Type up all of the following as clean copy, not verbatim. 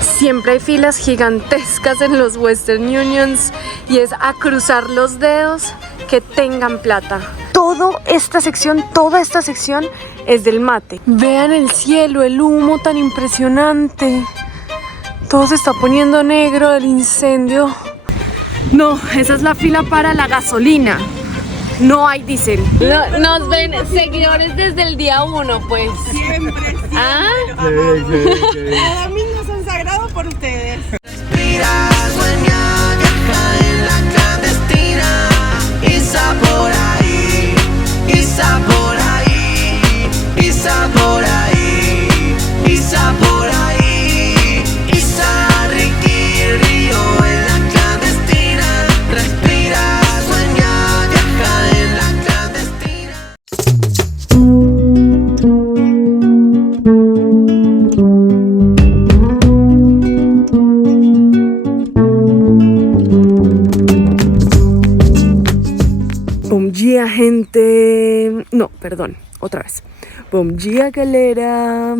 Siempre hay filas gigantescas en los Western Unions y es a cruzar los dedos que tengan plata. Toda esta sección es del mate. Vean el cielo, el humo tan impresionante. Todo se está poniendo negro del incendio. No, esa es la fila para la gasolina. No hay diésel. No, nos ven seguidores desde el día 1, pues. Siempre. ¿Ah? Cada domingo son sagrados por ustedes. Respiras, sueña, viaja en la clandestina. Isa por ahí, Isa por ahí, Isa por ahí, Isa por ahí, Isa, Ricky, Río en la clandestina. Respira, sueña, viaja en la clandestina. Bom dia, gente. No, perdón, otra vez. Bom dia, galera.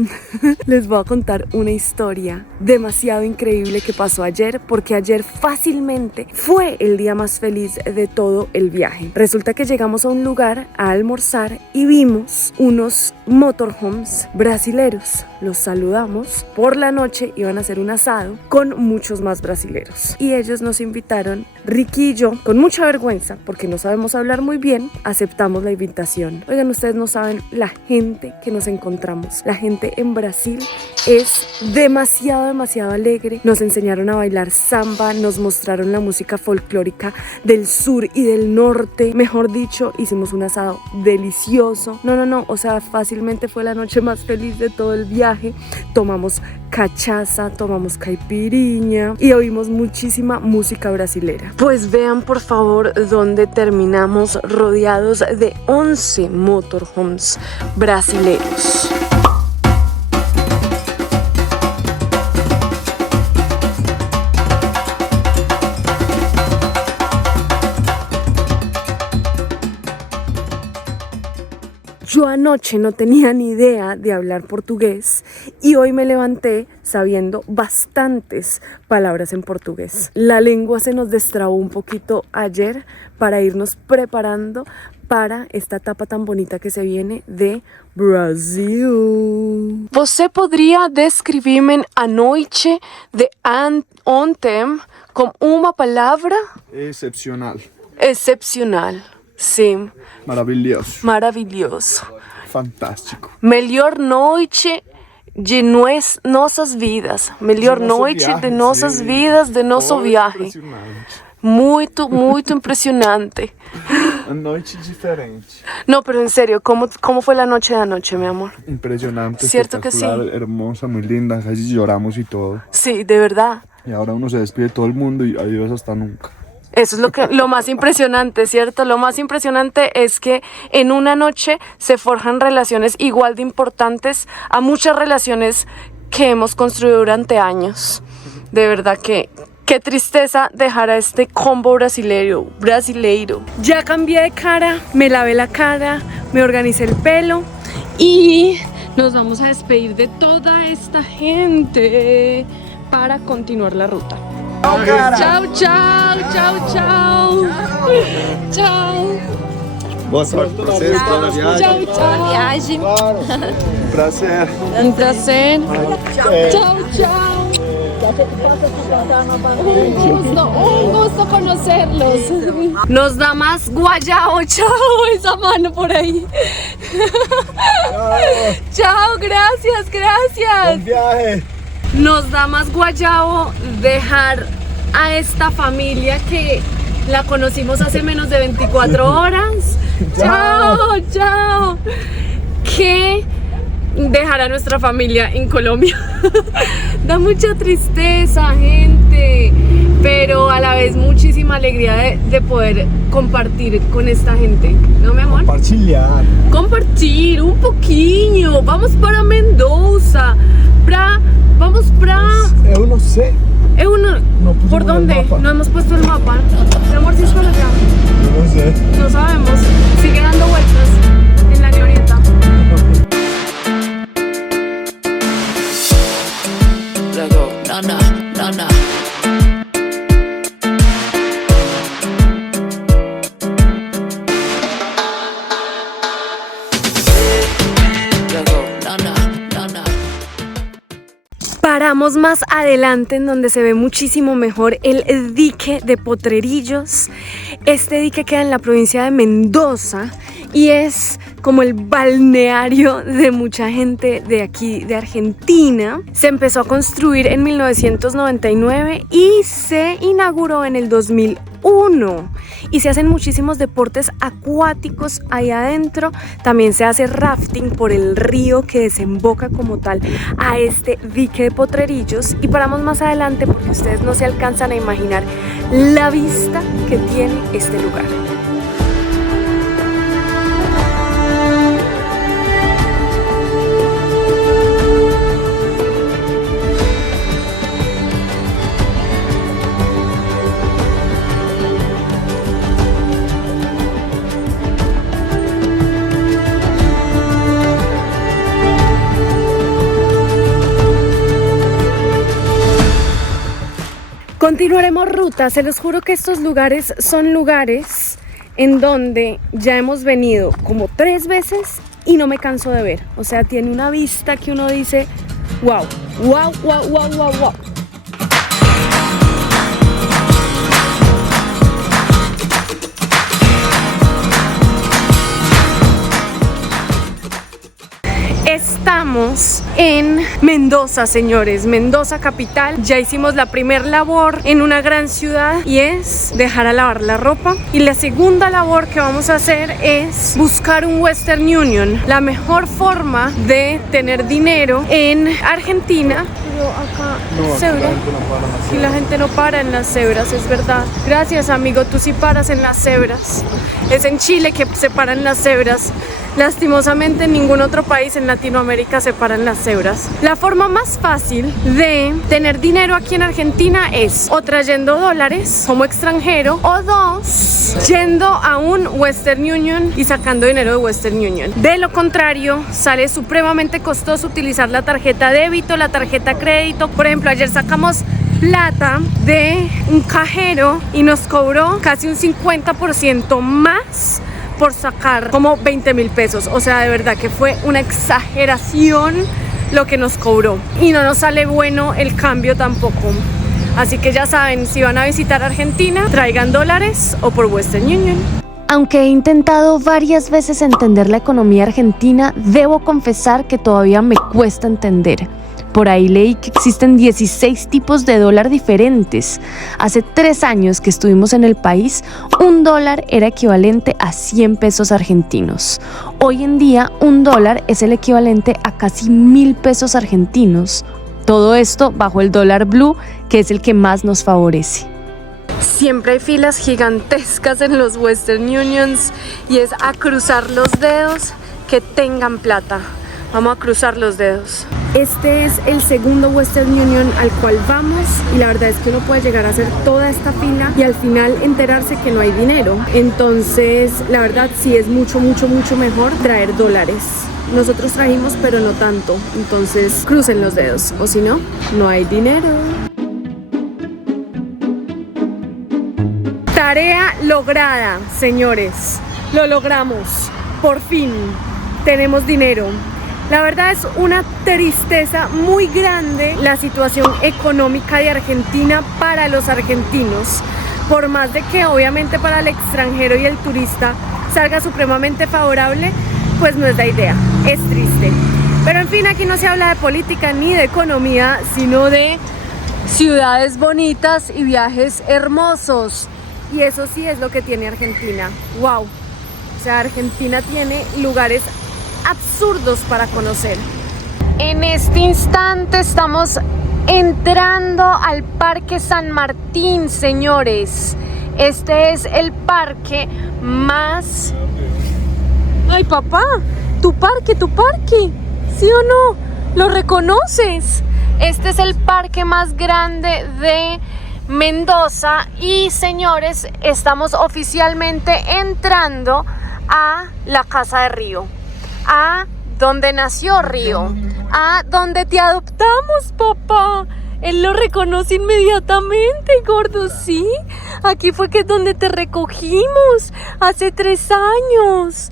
Les voy a contar una historia demasiado increíble que pasó ayer, porque ayer fácilmente fue el día más feliz de todo el viaje. Resulta que llegamos a un lugar a almorzar y vimos unos motorhomes brasileros. Los saludamos. Por la noche iban a hacer un asado con muchos más brasileros y ellos nos invitaron. Ricky y yo, con mucha vergüenza, porque no sabemos hablar muy bien, aceptamos la invitación. Oigan, ustedes no saben la gente que nos encontramos. La gente en Brasil es demasiado alegre. Nos enseñaron a bailar samba, nos mostraron la música folclórica del sur y del norte. Mejor dicho, hicimos un asado delicioso. No, o sea, fácilmente fue la noche más feliz de todo el viaje. Tomamos cachaza, tomamos caipiriña y oímos muchísima música brasilera. Pues vean por favor dónde terminamos, rodeados de 11 motorhomes brasileros. Yo anoche no tenía ni idea de hablar portugués y hoy me levanté sabiendo bastantes palabras en portugués. La lengua se nos destrabó un poquito ayer para irnos preparando para esta etapa tan bonita que se viene de Brasil. ¿Você poderia descrever-me a noite de ontem com uma palavra? Excepcional. Excepcional. Sim. Maravilhoso. Maravilhoso. Fantástico. Melhor noite de nossas vidas. Melhor noite viaje, de nossas sim. vidas, de nosso viaje. Muito impressionante. Uma noite diferente. No, pero en serio, ¿cómo fue la noche de anoche, mi amor? Impresionante, ¿Cierto que sí? Hermosa, muy linda, casi lloramos y todo. Sí, de verdad. Y ahora uno se despide de todo el mundo y adiós hasta nunca. Eso es lo más impresionante, ¿cierto? Lo más impresionante es que en una noche se forjan relaciones igual de importantes a muchas relaciones que hemos construido durante años. De verdad que qué tristeza dejar a este combo brasileiro. Ya cambié de cara, me lavé la cara, me organicé el pelo y nos vamos a despedir de toda esta gente para continuar la ruta. Chao, chao, chao, chao. Chao. Boa sorte para vocês, boa viagem. Chao, chao. Um prazer. Un placer. Chao, chao. Un gusto conocerlos. Nos da más guayao. Chao, esa mano por ahí. Chao, gracias. Bom viaje. Nos da más guayabo dejar a esta familia que la conocimos hace menos de 24 horas. Chao. Que dejar a nuestra familia en Colombia. Da mucha tristeza, gente, pero a la vez muchísima alegría de poder compartir con esta gente, ¿no, mi amor? Compartir un poquinho. Vamos para Mendoza. Vamos para... Eu não sei. ¿Por dónde? No hemos puesto el mapa. Mi amor, ¿sí es para allá? Eu não sei. No sabemos. Sigue dando vueltas en la glorieta. no, no, no. Paramos más adelante en donde se ve muchísimo mejor el dique de Potrerillos. Este dique queda en la provincia de Mendoza y es como el balneario de mucha gente de aquí, de Argentina. Se empezó a construir en 1999 y se inauguró en el 2001. Y se hacen muchísimos deportes acuáticos ahí adentro. También se hace rafting por el río que desemboca como tal a este dique de Potrerillos. Y paramos más adelante porque ustedes no se alcanzan a imaginar la vista que tiene este lugar. Continuaremos ruta, se los juro que estos lugares son lugares en donde ya hemos venido como 3 veces y no me canso de ver. O sea, tiene una vista que uno dice, wow, wow, wow, wow, wow, wow. Estamos en Mendoza, señores, Mendoza capital. Ya hicimos la primera labor en una gran ciudad y es dejar a lavar la ropa. Y la segunda labor que vamos a hacer es buscar un Western Union. La mejor forma de tener dinero en Argentina. Pero acá, cebra. Y la gente no para en las cebras, es verdad. Gracias, amigo, tú sí paras en las cebras. Es en Chile que se paran las cebras. Lastimosamente en ningún otro país en Latinoamérica se paran las cebras. La forma más fácil de tener dinero aquí en Argentina es o trayendo dólares como extranjero o 2, yendo a un Western Union y sacando dinero de Western Union. De lo contrario, sale supremamente costoso utilizar la tarjeta débito, la tarjeta crédito. Por ejemplo, ayer sacamos plata de un cajero y nos cobró casi un 50% más por sacar como 20.000 pesos. O sea, de verdad que fue una exageración lo que nos cobró y no nos sale bueno el cambio tampoco. Así que ya saben, si van a visitar Argentina, traigan dólares o por Western Union. Aunque he intentado varias veces entender la economía argentina, debo confesar que todavía me cuesta entender. Por ahí leí que existen 16 tipos de dólar diferentes. Hace 3 años que estuvimos en el país, un dólar era equivalente a 100 pesos argentinos. Hoy en día, un dólar es el equivalente a casi 1.000 pesos argentinos. Todo esto bajo el dólar blue, que es el que más nos favorece. Siempre hay filas gigantescas en los Western Unions y es a cruzar los dedos que tengan plata. Vamos a cruzar los dedos. Este es el segundo Western Union al cual vamos y la verdad es que uno puede llegar a hacer toda esta fila y al final enterarse que no hay dinero. Entonces, la verdad sí es mucho mejor traer dólares. Nosotros trajimos, pero no tanto. Entonces, crucen los dedos o si no, no hay dinero. Tarea lograda, señores. Lo logramos. Por fin tenemos dinero. La verdad es una tristeza muy grande la situación económica de Argentina para los argentinos. Por más de que obviamente para el extranjero y el turista salga supremamente favorable, pues no es la idea, es triste. Pero en fin, aquí no se habla de política ni de economía, sino de ciudades bonitas y viajes hermosos. Y eso sí es lo que tiene Argentina. ¡Wow! O sea, Argentina tiene lugares absurdos para conocer. En este instante estamos entrando al Parque San Martín, señores. Este es el parque más... ¡Ay, papá! ¡Tu parque! ¿Sí o no? ¿Lo reconoces? Este es el parque más grande de Mendoza y, señores, estamos oficialmente entrando a la Casa de Río. A donde nació Río, a donde te adoptamos, papá. Él lo reconoce inmediatamente, gordo, ¿sí? Aquí fue que es donde te recogimos, hace 3 años.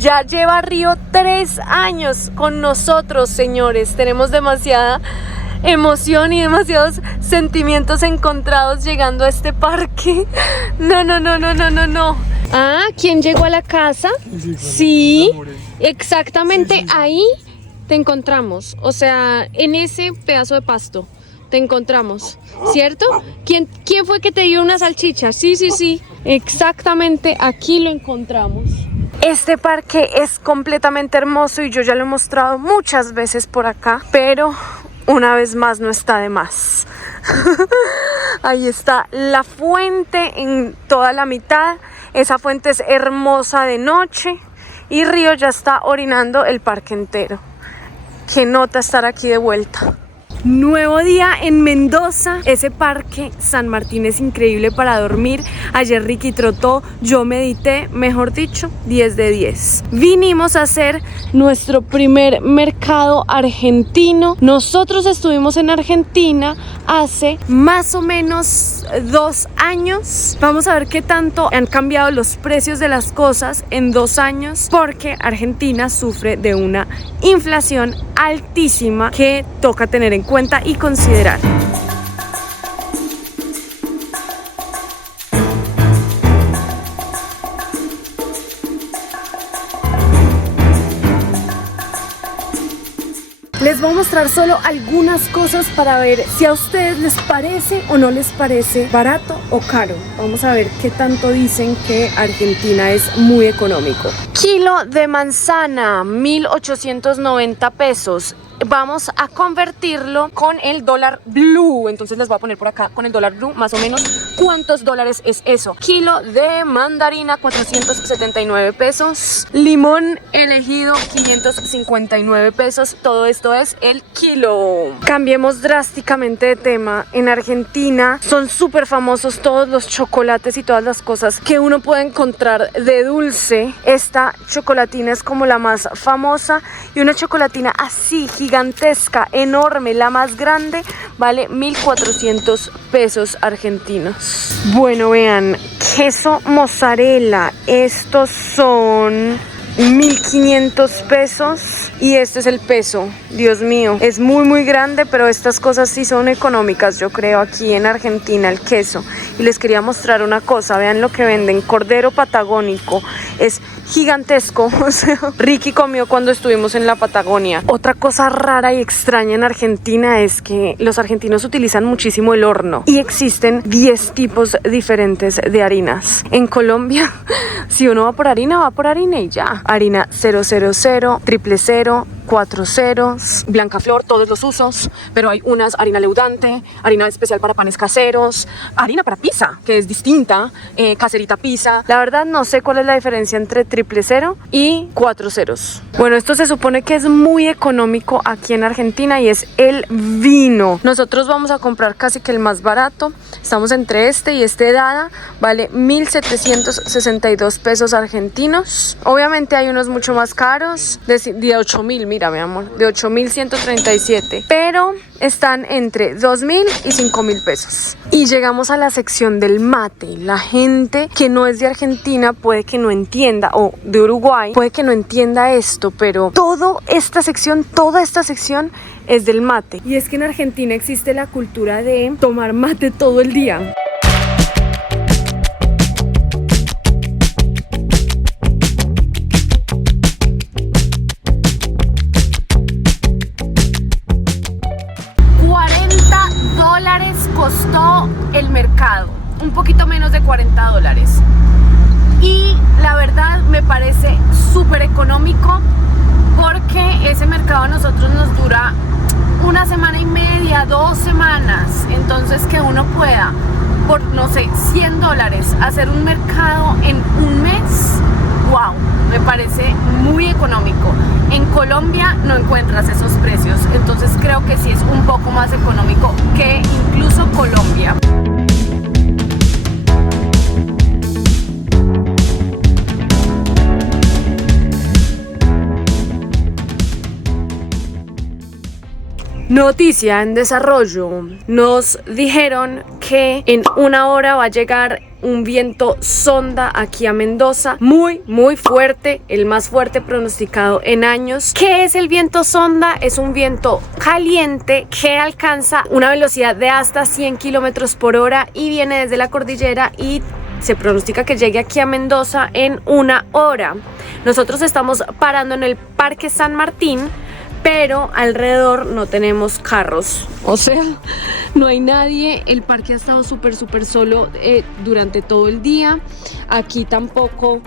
Ya lleva Río 3 años con nosotros, señores. Tenemos demasiada emoción y demasiados sentimientos encontrados llegando a este parque. No. Ah, ¿quién llegó a la casa? Sí, exactamente ahí te encontramos. O sea, en ese pedazo de pasto te encontramos, ¿cierto? ¿Quién fue que te dio una salchicha? Sí, exactamente aquí lo encontramos. Este parque es completamente hermoso y yo ya lo he mostrado muchas veces por acá, pero una vez más no está de más. Ahí está la fuente en toda la mitad. Esa fuente es hermosa de noche y Río ya está orinando el parque entero. Qué nota estar aquí de vuelta. Nuevo día en Mendoza. Ese parque San Martín es increíble para dormir. Ayer Ricky trotó, yo medité, mejor dicho, 10 de 10. Vinimos a hacer nuestro primer mercado argentino. Nosotros estuvimos en Argentina hace más o menos 2 años. Vamos a ver qué tanto han cambiado los precios de las cosas en 2 años, porque Argentina sufre de una inflación altísima que toca tener en cuenta y considerar. Les voy a mostrar solo algunas cosas para ver si a ustedes les parece o no les parece barato o caro. Vamos a ver qué tanto dicen que Argentina es muy económico. Kilo de manzana, 1.890 pesos. Vamos a convertirlo con el dólar blue. Entonces les voy a poner por acá con el dólar blue más o menos cuántos dólares es eso. Kilo de mandarina, 479 pesos. Limón elegido, 559 pesos. Todo esto es el kilo. Cambiemos drásticamente de tema. En Argentina son súper famosos todos los chocolates y todas las cosas que uno puede encontrar de dulce. Esta chocolatina es como la más famosa y una chocolatina así gigantesca, enorme, la más grande, vale 1.400 pesos argentinos. Bueno, vean, queso mozzarella, estos son 1.500 pesos y este es el peso. Dios mío, es muy grande, pero estas cosas sí son económicas, yo creo, aquí en Argentina, el queso. Y les quería mostrar una cosa, vean lo que venden, cordero patagónico, es gigantesco. O sea, Ricky comió cuando estuvimos en la Patagonia. Otra cosa rara y extraña en Argentina es que los argentinos utilizan muchísimo el horno y existen 10 tipos diferentes de harinas. En Colombia, si uno va por harina y ya. Harina 000, 000, 4 ceros, blanca flor, todos los usos, pero hay unas harina leudante, harina especial para panes caseros, harina para pizza, que es distinta, caserita pizza. La verdad no sé cuál es la diferencia entre 000 y 4 ceros. Bueno, esto se supone que es muy económico aquí en Argentina y es el vino. Nosotros vamos a comprar casi que el más barato. Estamos entre este y este Dada, vale 1.762 pesos argentinos. Obviamente hay unos mucho más caros, de 8.000, mira mi amor, de 8.137, pero están entre 2.000 y 5.000 pesos. Y llegamos a la sección del mate. La gente que no es de Argentina puede que no entienda, o de Uruguay puede que no entienda esto, pero toda esta sección es del mate. Y es que en Argentina existe la cultura de tomar mate todo el día. Costó el mercado, un poquito menos de $40, y la verdad me parece súper económico porque ese mercado a nosotros nos dura 1 semana y media, 2 semanas, entonces que uno pueda por no sé $100 hacer un mercado en un mes wow, me parece muy económico. En Colombia no encuentras esos precios, entonces creo que sí es un poco más económico que incluso Colombia. Noticia en desarrollo. Nos dijeron que en 1 hora va a llegar un viento sonda aquí a Mendoza, muy fuerte, el más fuerte pronosticado en años. ¿Qué es el viento sonda? Es un viento caliente que alcanza una velocidad de hasta 100 kilómetros por hora y viene desde la cordillera y se pronostica que llegue aquí a Mendoza en 1 hora. Nosotros estamos parando en el Parque San Martín, pero alrededor no tenemos carros, o sea, no hay nadie. El parque ha estado súper solo durante todo el día. Aquí tampoco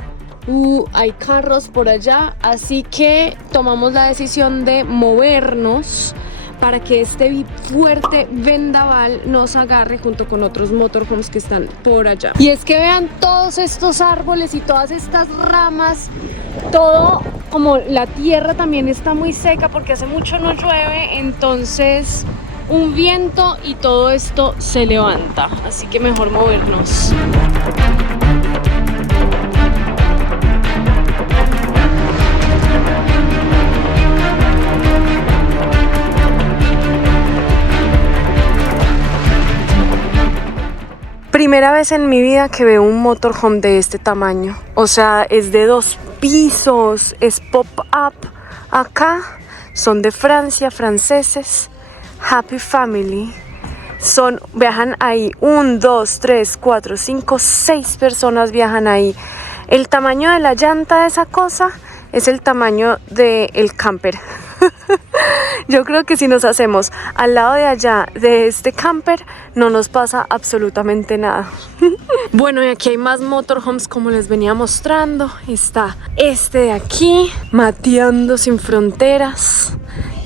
hay carros por allá, así que tomamos la decisión de movernos para que este fuerte vendaval nos agarre junto con otros motorhomes que están por allá. Y es que vean todos estos árboles y todas estas ramas, todo como la tierra también está muy seca porque hace mucho no llueve, entonces un viento y todo esto se levanta, así que mejor movernos. Primera vez en mi vida que veo un motorhome de este tamaño. O sea, es de 2 pisos, es pop-up. Acá son de Francia, franceses. Happy Family. Viajan ahí 1, 2, 3, 4, 5, 6 personas viajan ahí. El tamaño de la llanta de esa cosa es el tamaño del camper. Yo creo que si nos hacemos al lado de allá de este camper no nos pasa absolutamente nada. Bueno, y aquí hay más motorhomes como les venía mostrando. Está este de aquí, Mateando Sin Fronteras,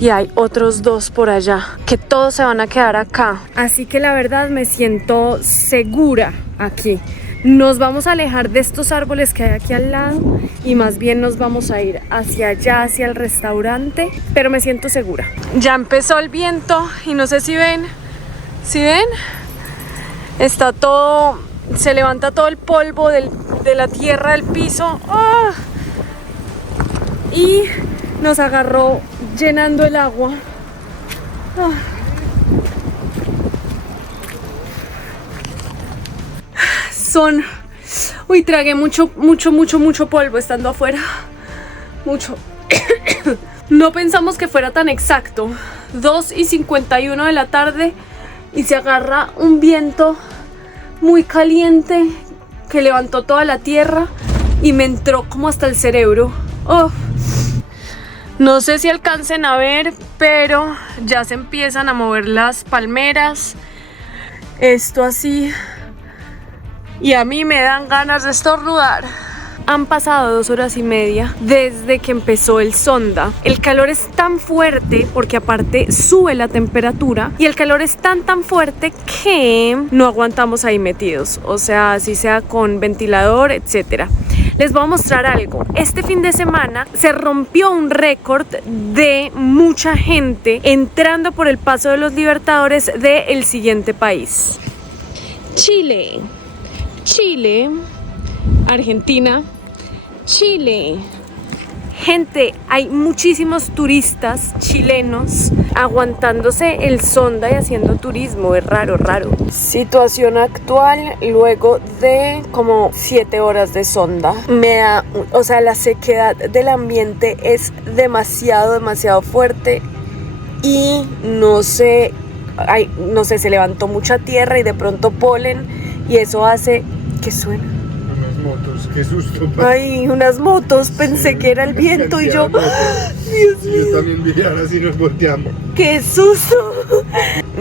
y hay otros 2 por allá que todos se van a quedar acá. Así que la verdad me siento segura aquí. Nos vamos a alejar de estos árboles que hay aquí al lado y más bien nos vamos a ir hacia allá, hacia el restaurante, pero me siento segura. Ya empezó el viento y no sé si ven, está todo, se levanta todo el polvo de la tierra del piso. ¡Oh! Y nos agarró llenando el agua. ¡Oh! Uy, tragué mucho polvo estando afuera. Mucho. No pensamos que fuera tan exacto. 2:51 de la tarde y se agarra un viento muy caliente que levantó toda la tierra y me entró como hasta el cerebro. Oh. No sé si alcancen a ver, pero ya se empiezan a mover las palmeras. Esto así. Y a mí me dan ganas de estornudar. Han pasado 2 horas y media desde que empezó el sonda. El calor es tan fuerte porque aparte sube la temperatura y el calor es tan fuerte que no aguantamos ahí metidos. O sea, así sea con ventilador, etcétera. Les voy a mostrar algo. Este fin de semana se rompió un récord de mucha gente entrando por el Paso de los Libertadores del siguiente país: Chile, Argentina, Chile. Gente, hay muchísimos turistas chilenos aguantándose el sonda y haciendo turismo. Es raro. Situación actual luego de como 7 horas de sonda. O sea, la sequedad del ambiente es demasiado fuerte y no sé, se levantó mucha tierra y de pronto polen y eso hace que suene. Motos, qué susto. Ay, unas motos, pensé que era el viento y yo, Dios mío. Yo también vi, ahora sí nos volteamos. ¡Qué susto!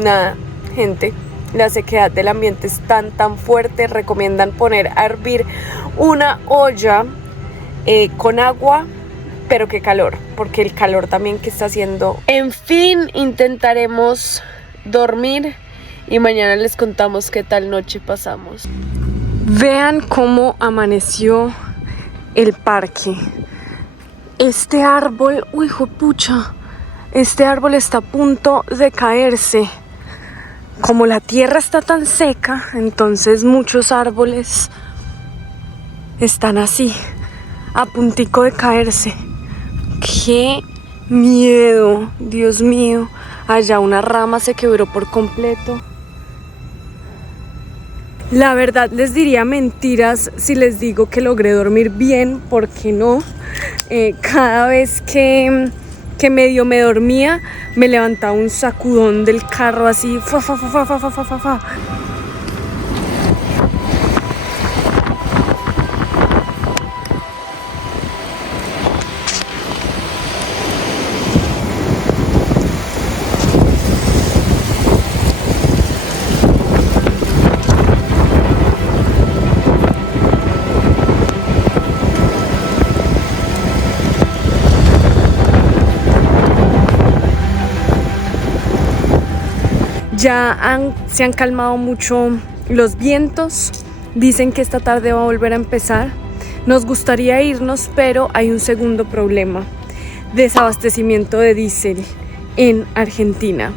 Nada, gente, la sequedad del ambiente es tan fuerte. Recomiendan poner a hervir una olla con agua, pero qué calor, porque el calor también que está haciendo. En fin, intentaremos dormir y mañana les contamos qué tal noche pasamos. Vean cómo amaneció el parque. Este árbol, uy, juepucha, este árbol está a punto de caerse. Como la tierra está tan seca, entonces muchos árboles están así, a puntico de caerse. ¡Qué miedo! Dios mío, allá una rama se quebró por completo. La verdad les diría mentiras si les digo que logré dormir bien, porque no. Cada vez que medio me dormía, me levantaba un sacudón del carro así, fa, fa, fa, fa, fa, fa, fa, fa, fa. Se han calmado mucho los vientos. Dicen que esta tarde va a volver a empezar. Nos gustaría irnos, pero hay un segundo problema: desabastecimiento de diésel en Argentina.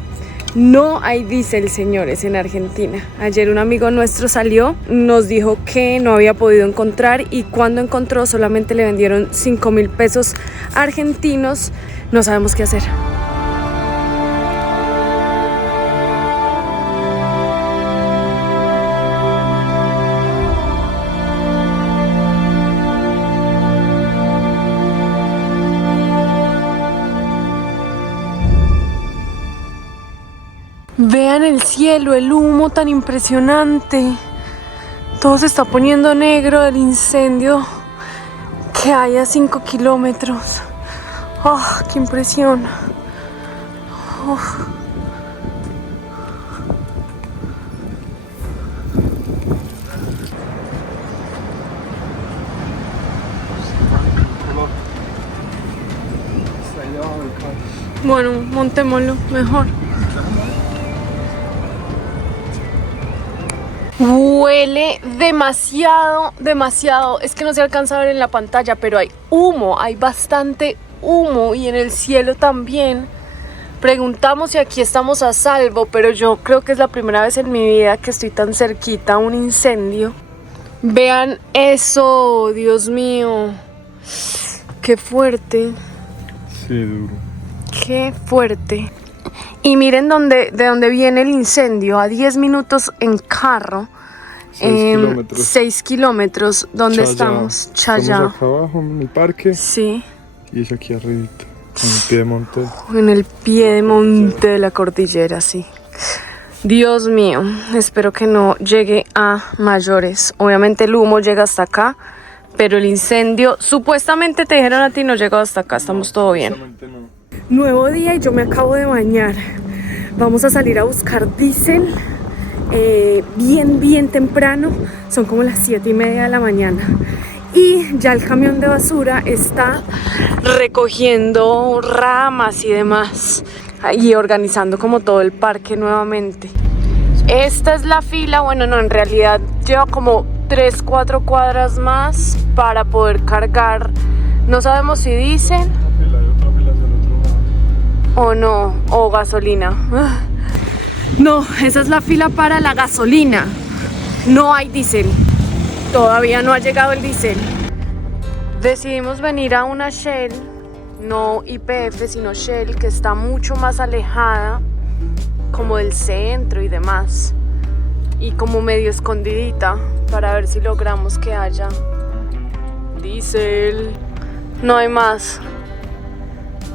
No hay diésel, señores, en Argentina. Ayer un amigo nuestro salió, nos dijo que no había podido encontrar, y cuando encontró solamente le vendieron 5.000 pesos argentinos. No sabemos qué hacer. Vean el cielo, el humo tan impresionante. Todo se está poniendo negro del incendio que hay a 5 kilómetros. ¡Oh, qué impresión! Oh. Bueno, montémoslo mejor. Huele demasiado, demasiado. Es que no se alcanza a ver en la pantalla, pero hay humo, hay bastante humo, y en el cielo también. Preguntamos si aquí estamos a salvo, pero yo creo que es la primera vez en mi vida que estoy tan cerquita a un incendio. Vean eso, Dios mío. Qué fuerte. Sí, duro. Qué fuerte. Y miren de dónde viene el incendio, a 10 minutos en carro. 6 kilómetros. ¿Dónde estamos? Chayá. Estamos acá abajo en el parque. Sí. Y es aquí arriba, en el pie de monte. En el pie de monte de la cordillera, sí. Dios mío, espero que no llegue a mayores. Obviamente el humo llega hasta acá, pero el incendio, supuestamente te dijeron a ti, no llegó hasta acá, estamos todo bien. No. Nuevo día y yo me acabo de bañar. Vamos a salir a buscar diésel bien temprano. Son como las 7:30 de la mañana. Y ya el camión de basura está recogiendo ramas y demás, y organizando como todo el parque nuevamente. Esta es la fila, bueno, no, en realidad lleva como 3-4 cuadras más para poder cargar. No sabemos si diésel o no, o gasolina. No, esa es la fila para la gasolina. No hay diésel. Todavía no ha llegado el diésel. Decidimos venir a una Shell, no YPF, sino Shell, que está mucho más alejada, como del centro y demás, y como medio escondidita, para ver si logramos que haya diésel. No hay más.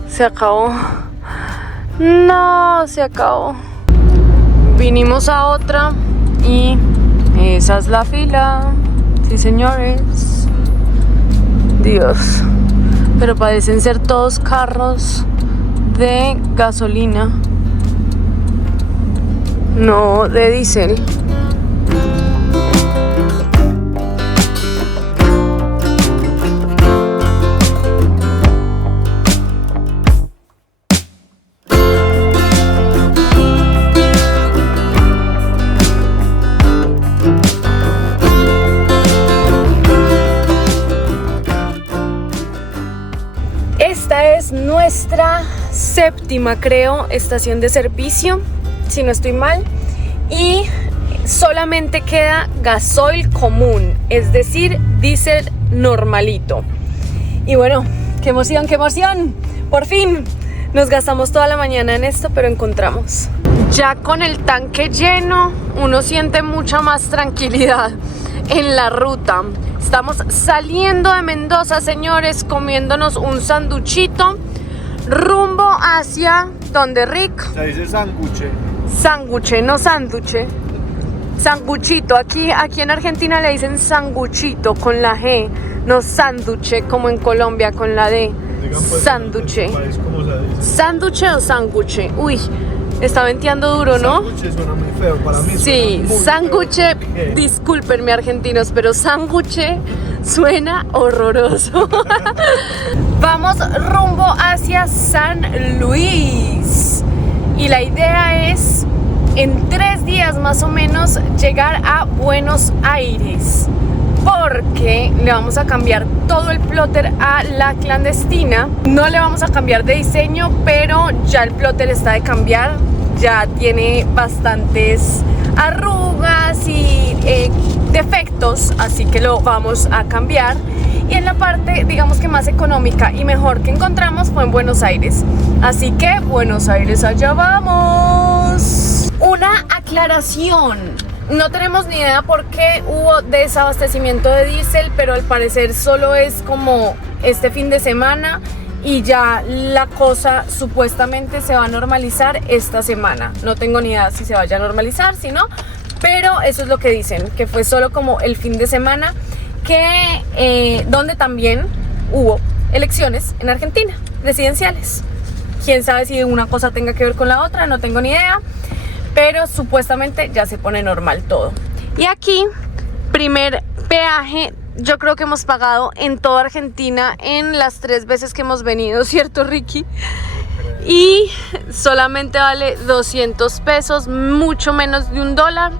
Se acabó. No, se acabó. Vinimos a otra y esa es la fila. Sí, señores. Dios. Pero parecen ser todos carros de gasolina, no de diésel. séptima, creo, estación de servicio, si no estoy mal. Y solamente queda gasoil común, es decir, diésel normalito. Y bueno, qué emoción, qué emoción. Por fin, nos gastamos toda la mañana en esto, pero encontramos. Ya con el tanque lleno, uno siente mucha más tranquilidad en la ruta. Estamos saliendo de Mendoza, señores, comiéndonos un sanduchito rumbo hacia donde Rick. Se dice sanguche. Sanguche, no sanduche. Sanguchito. Aquí en Argentina le dicen sanguchito con la G, no sanduche como en Colombia con la D. Sanduche. ¿Cómo se dice? Sanduche o sanguche. Uy, está venteando duro, ¿no? Sanguche suena muy feo para mí. Sí, sanguche, discúlpenme argentinos, pero sanguche suena horroroso. Vamos rumbo hacia San Luis. Y la idea es, en 3 días más o menos, llegar a Buenos Aires. Porque le vamos a cambiar todo el plotter a la clandestina. No le vamos a cambiar de diseño, pero ya el plotter está de cambiar. Ya tiene bastantes arrugas y defectos, así que lo vamos a cambiar. Y en la parte, digamos que más económica y mejor que encontramos fue en Buenos Aires. Así que Buenos Aires, allá vamos. Una aclaración. No tenemos ni idea por qué hubo desabastecimiento de diésel, pero al parecer solo es como este fin de semana y ya la cosa supuestamente se va a normalizar esta semana. No tengo ni idea si se vaya a normalizar, si no, pero eso es lo que dicen, que fue solo como el fin de semana, que donde también hubo elecciones en Argentina, presidenciales. Quién sabe si una cosa tenga que ver con la otra, no tengo ni idea. Pero supuestamente ya se pone normal todo. Y aquí, primer peaje, yo creo que hemos pagado en toda Argentina en las 3 veces que hemos venido, ¿cierto, Ricky? Y solamente vale 200 pesos, mucho menos de $1.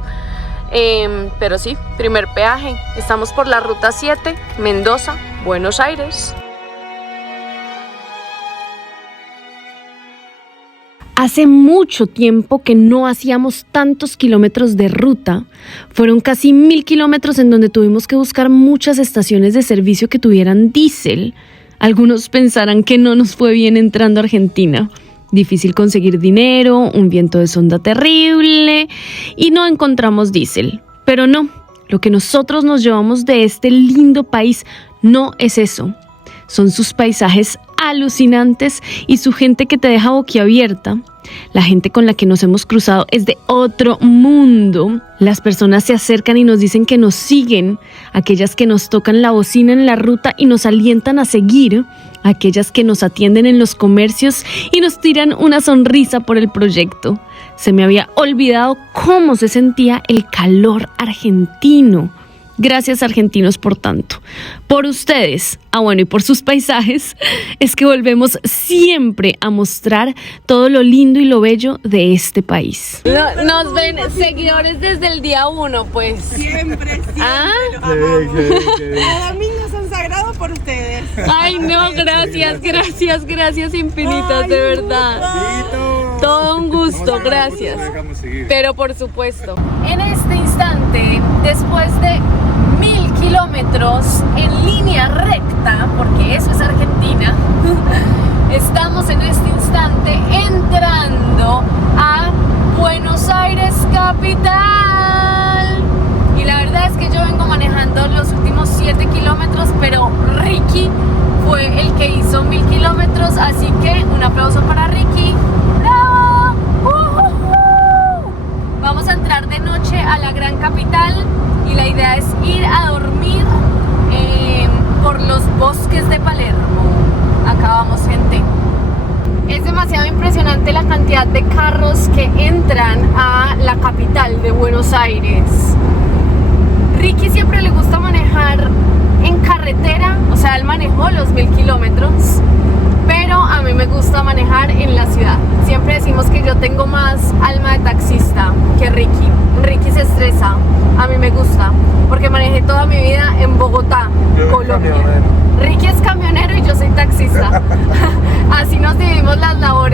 Pero sí, primer peaje. Estamos por la ruta 7, Mendoza, Buenos Aires. Hace mucho tiempo que no hacíamos tantos kilómetros de ruta. Fueron casi 1000 kilómetros en donde tuvimos que buscar muchas estaciones de servicio que tuvieran diésel. Algunos pensarán que no nos fue bien entrando a Argentina. Difícil conseguir dinero, un viento de sonda terrible y no encontramos diésel. Pero no, lo que nosotros nos llevamos de este lindo país no es eso. Son sus paisajes alucinantes y su gente que te deja boquiabierta. La gente con la que nos hemos cruzado es de otro mundo. Las personas se acercan y nos dicen que nos siguen, aquellas que nos tocan la bocina en la ruta y nos alientan a seguir, aquellas que nos atienden en los comercios y nos tiran una sonrisa por el proyecto. Se me había olvidado cómo se sentía el calor argentino. Gracias, argentinos, por tanto. Por ustedes, y por sus paisajes, es que volvemos siempre a mostrar todo lo lindo y lo bello de este país. Nos ven seguidores desde el día 1, pues. Siempre, siempre. ¿Ah? Los amamos. Cada domingo son sagrados por ustedes. Ay, no, gracias infinitas, de verdad. Todo un gusto, gracias. Pero por supuesto. En este instante, después de 1000 kilómetros en línea recta, porque eso es Argentina, estamos en este instante entrando a Buenos Aires capital. Y la verdad es que yo vengo manejando los últimos 7 kilómetros, pero Ricky fue el que hizo 1000 kilómetros, así que un aplauso para Ricky. ¡Bravo! Vamos a entrar de noche a la gran capital y la idea es ir a dormir por los bosques de Palermo. Acá vamos, gente. Es demasiado impresionante la cantidad de carros que entran a la capital de Buenos Aires. Ricky siempre le gusta manejar en carretera, o sea, él manejó los 1000 kilómetros, pero a mí me gusta manejar en la ciudad. Siempre decimos que yo tengo más alma de taxista que Ricky. Ricky se estresa, a mí me gusta, porque manejé toda mi vida en Bogotá, Colombia. Ricky es camionero y yo soy taxista. Así nos dividimos las labores.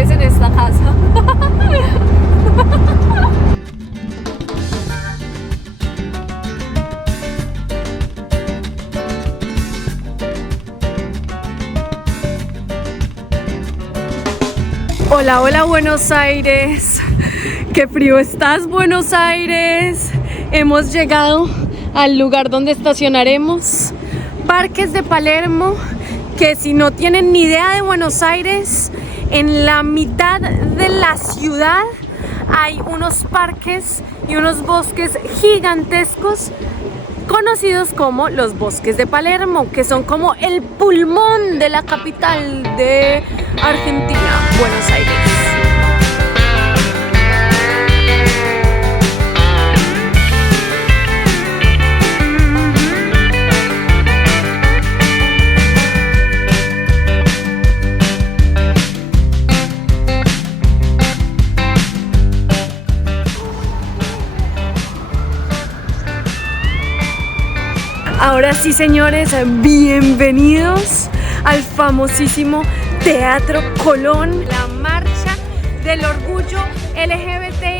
Hola, hola Buenos Aires. Qué frío estás, Buenos Aires. Hemos llegado al lugar donde estacionaremos. Parques de Palermo, que si no tienen ni idea de Buenos Aires, en la mitad de la ciudad hay unos parques y unos bosques gigantescos conocidos como los bosques de Palermo, que son como el pulmón de la capital de Argentina, Buenos Aires. Ahora sí, señores, bienvenidos al famosísimo Teatro Colón, la marcha del orgullo LGBT